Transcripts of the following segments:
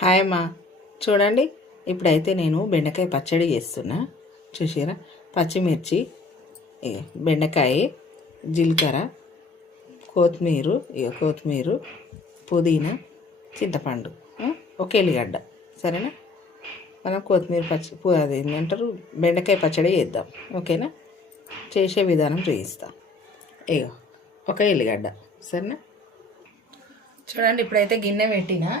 Hi అమ్మా. చూడండి ఇప్పుడైతే నేను బెండకాయ పచ్చడి చేస్తున్నా. చూసారా? పచ్చిమిర్చి బెండకాయ జీలకర్ర కొత్తిమీర ఇక కొత్తిమీర పుదీనా చింతపండు ఒక ఎల్లిగడ్డ. సరేనా? మనం కొత్తిమీర పచ్చి అది ఏంటంటారు? బెండకాయ పచ్చడి చేద్దాం. ఓకేనా? చేసే విధానం చూపిస్తాం. ఇగో ఒక ఎల్లిగడ్డ. సరేనా? చూడండి ఇప్పుడైతే గిన్నె పెట్టినా.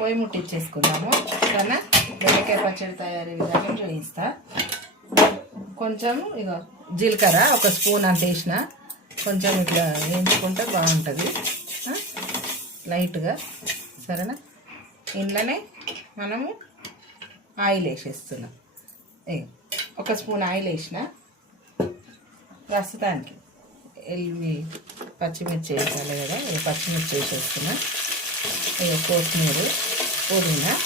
పొయ్యి ముట్టించేసుకుందాము సరేనా? బెండకాయ పచ్చడి తయారీ విధానం చూపిస్తా. కొంచెం ఇక జీలకర్ర ఒక స్పూన్ అంత వేసిన. కొంచెం ఇట్లా వేయించుకుంటే బాగుంటుంది. లైట్గా. సరేనా? ఇంట్లోనే మనము ఆయిల్ వేసేస్తున్నాం. ఒక స్పూన్ ఆయిల్ వేసిన. ప్రస్తుతానికి ఎల్లి పచ్చిమిర్చి వేసాలి కదా పచ్చిమిర్చి వేసేస్తున్నా. కొత్తిమీర పుదీనా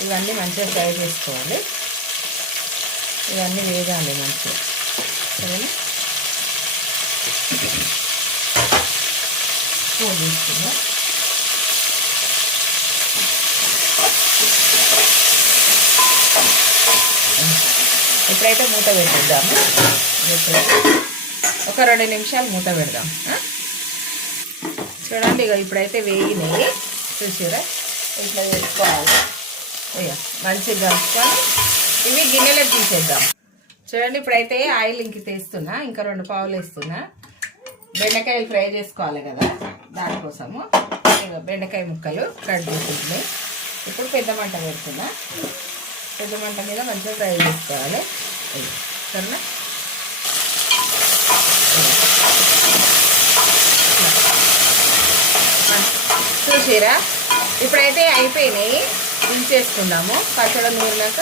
ఇవన్నీ మంచిగా ఫ్రై చేసుకోవాలి. ఇవన్నీ వేగాలి మంచిగా. సరేనా? స్పూన్ తీసుకుందాం. ఇప్పుడైతే మూత పెట్టిద్దాము. ఒక రెండు నిమిషాలు మూత పెడదాం. చూడండి ఇక ఇప్పుడైతే వేగినాయి చూసారా ఇట్లా వేసుకోవాలి ఇక మంచిగా కలుపుకొని ఇవి గిన్నెలకు తీసేద్దాం. చూడండి ఇప్పుడైతే ఆయిల్ ఇంక తీస్తున్నా. ఇంకా రెండు పావులు వేస్తున్నా. బెండకాయలు ఫ్రై చేసుకోవాలి కదా దానికోసము. ఇక బెండకాయ ముక్కలు కట్ చేసింది. ఇప్పుడు పెద్ద మంట పెడుతున్నా. పెద్ద మంట మీద మంచిగా ఫ్రై చేసుకోవాలి. సరేనా? చీర. ఇప్పుడైతే అయిపోయినాయి. దించేసుకుందాము పచ్చడి నూరినాక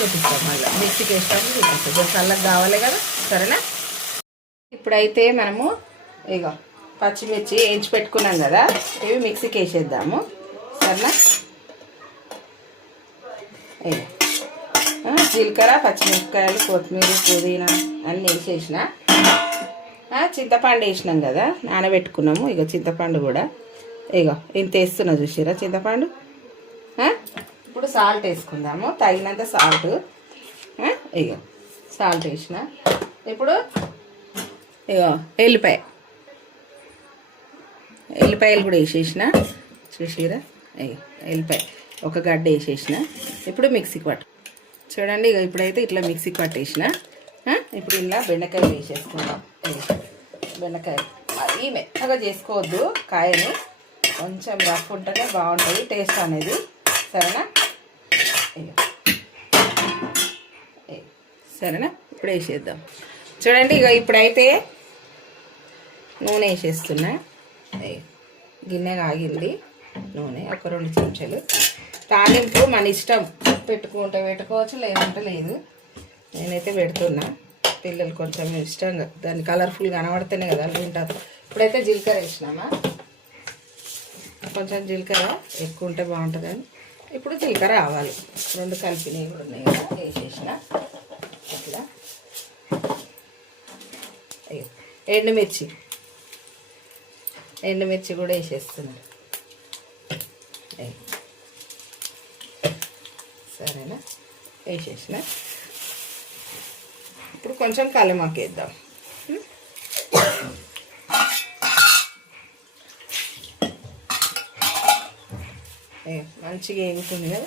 చూపిస్తాం మళ్ళీ. మిక్సీకి వేసినప్పుడు చూపిస్తాం. చల్లకి చల్లగా కావాలి కదా? సరేనా? ఇప్పుడైతే మనము ఇగో పచ్చిమిర్చి వేయించి పెట్టుకున్నాం కదా? ఇవి మిక్సీకి వేసేద్దాము. సరేనా? ఇగో. జీలకర్ర పచ్చిమిరపకాయలు కొత్తిమీర పుదీనా అన్నీ వేసేసిన. చింతపండు వేసినాం కదా? నానబెట్టుకున్నాము. ఇక చింతపండు కూడా. ఇగో ఇంత వేస్తున్నా చూసిరా చింతపండు? ఇప్పుడు సాల్ట్ వేసుకుందాము తగినంత సాల్ట్. ఇగో సాల్ట్ వేసిన. ఇప్పుడు ఇగో ఎల్లిపాయ. ఎల్లిపాయలు కూడా వేసేసిన. చూసిరా ఇగో ఎల్లిపాయ. ఒక గడ్డ వేసేసిన. ఇప్పుడు మిక్సీకి పట్టు. చూడండి ఇక ఇప్పుడైతే ఇట్లా మిక్సీకి పట్టేసిన. ఇప్పుడు ఇలా బెండకాయలు వేసేసుకుందాం. ఇగో. బెండకాయ. మరీ మెత్తగా చేసుకోవద్దు కాయని కొంచెం రఫ్ ఉంటేనే బాగుంటుంది టేస్ట్ అనేది. సరేనా? సరేనా? ఇప్పుడు వేసేద్దాం. చూడండి ఇక ఇప్పుడైతే నూనె వేసేస్తున్నా. గిన్నె ఆగింది నూనె ఒక రెండు చెంచాలు. తాలింపు మన ఇష్టం. పెట్టుకుంటే పెట్టుకోవచ్చు లేదంటే లేదు. నేనైతే పెడుతున్నా. పిల్లలు కొంచెం ఇష్టంగా దాన్ని కలర్ఫుల్ కనబడితేనే కదా తింటారు. ఇప్పుడైతే జీలకర్ర వేసినామా? కొంచెం జీలకర్ర ఎక్కువ ఉంటే బాగుంటుందని. ఇప్పుడు జీలకర్ర ఆవాలి. రెండు కలిపినవి కూడా ఉన్నాయి కదా వేసేసిన. అట్లా ఎండుమిర్చి. ఎండుమిర్చి కూడా వేసేస్తున్నాను. సరేనా? వేసేసిన. ఇప్పుడు కొంచెం కలమాకు మంచిగా ఎగుతుంది కదా?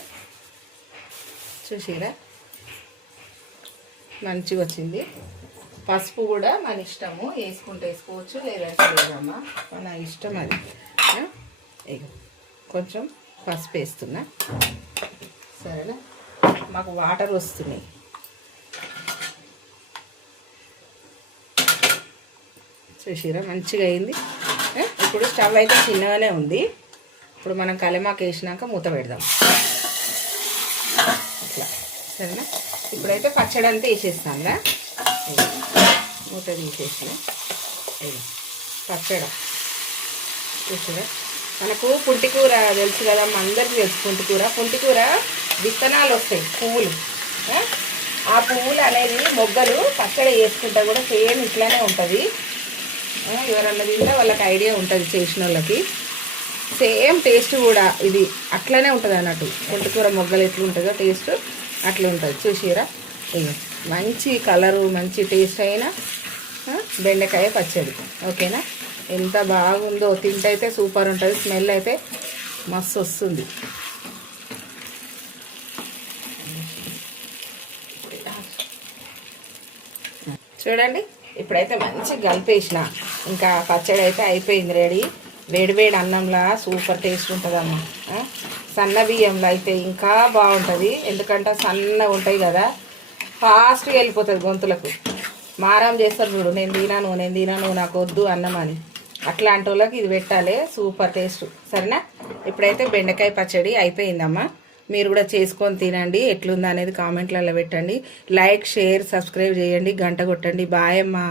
చూసిరా? మంచిగా వచ్చింది. పసుపు కూడా మన ఇష్టము. వేసుకుంటే వేసుకోవచ్చు లేదంటే లేదమ్మా మన ఇష్టం అది. కొంచెం పసుపు వేస్తున్నా. సరేనా? మాకు వాటర్ వస్తున్నాయి. చూసిరా? మంచిగా అయింది. ఇప్పుడు స్టవ్ అయితే చిన్నగానే ఉంది. ఇప్పుడు మనం కలిమాకు వేసినాక మూత పెడదాం. అట్లా సరేనా? ఇప్పుడైతే పచ్చడి అంతా వేసేస్తాందా? మూత తీసేసిన. పచ్చడి. చూసారా? మనకు పుంటికూర తెలుసు కదా మా అందరికీ తెలుసు పుంటికూర. పుంటికూర విత్తనాలు వస్తాయి పువ్వులు. ఆ? పువ్వులు అనేది మొగ్గలు పచ్చడి వేసుకుంటే కూడా సేమ్ ఇట్లానే ఉంటుంది. ఎవరన్నా తింటే వాళ్ళకి ఐడియా ఉంటుంది చేసిన వాళ్ళకి సేమ్ టేస్ట్ కూడా ఇది అట్లనే ఉంటుంది అన్నట్టు. పుంటికూర మొగ్గలు ఎట్లా ఉంటుందో టేస్ట్ అట్లా ఉంటుంది. చూసిరా మంచి కలరు మంచి టేస్ట్ అయిన బెండకాయ పచ్చడి. ఓకేనా? ఎంత బాగుందో తింటైతే సూపర్ ఉంటుంది స్మెల్ అయితే మస్తు వస్తుంది. చూడండి ఇప్పుడైతే మంచి కలిపేసిన. ఇంకా పచ్చడి అయితే అయిపోయింది రెడీ. వేడివేడి అన్నంలా సూపర్ టేస్ట్ ఉంటుందమ్మా. సన్న బియ్యంలో అయితే ఇంకా బాగుంటుంది. ఎందుకంటే సన్నగా ఉంటాయి కదా ఫాస్ట్గా వెళ్ళిపోతుంది గొంతులకు. మారం చేస్తారు చూడు నేను తినాను నేను తినాను నాకు వద్దు అన్నం అని. అట్లాంటి వాళ్ళకి ఇది పెట్టాలి సూపర్ టేస్ట్. సరేనా? ఇప్పుడైతే బెండకాయ పచ్చడి అయిపోయిందమ్మా. మీరు కూడా చేసుకొని తినండి ఎట్లుంది అనేది కామెంట్లలో పెట్టండి. లైక్ షేర్ సబ్స్క్రైబ్ చేయండి గంట కొట్టండి. బాయ్ అమ్మా.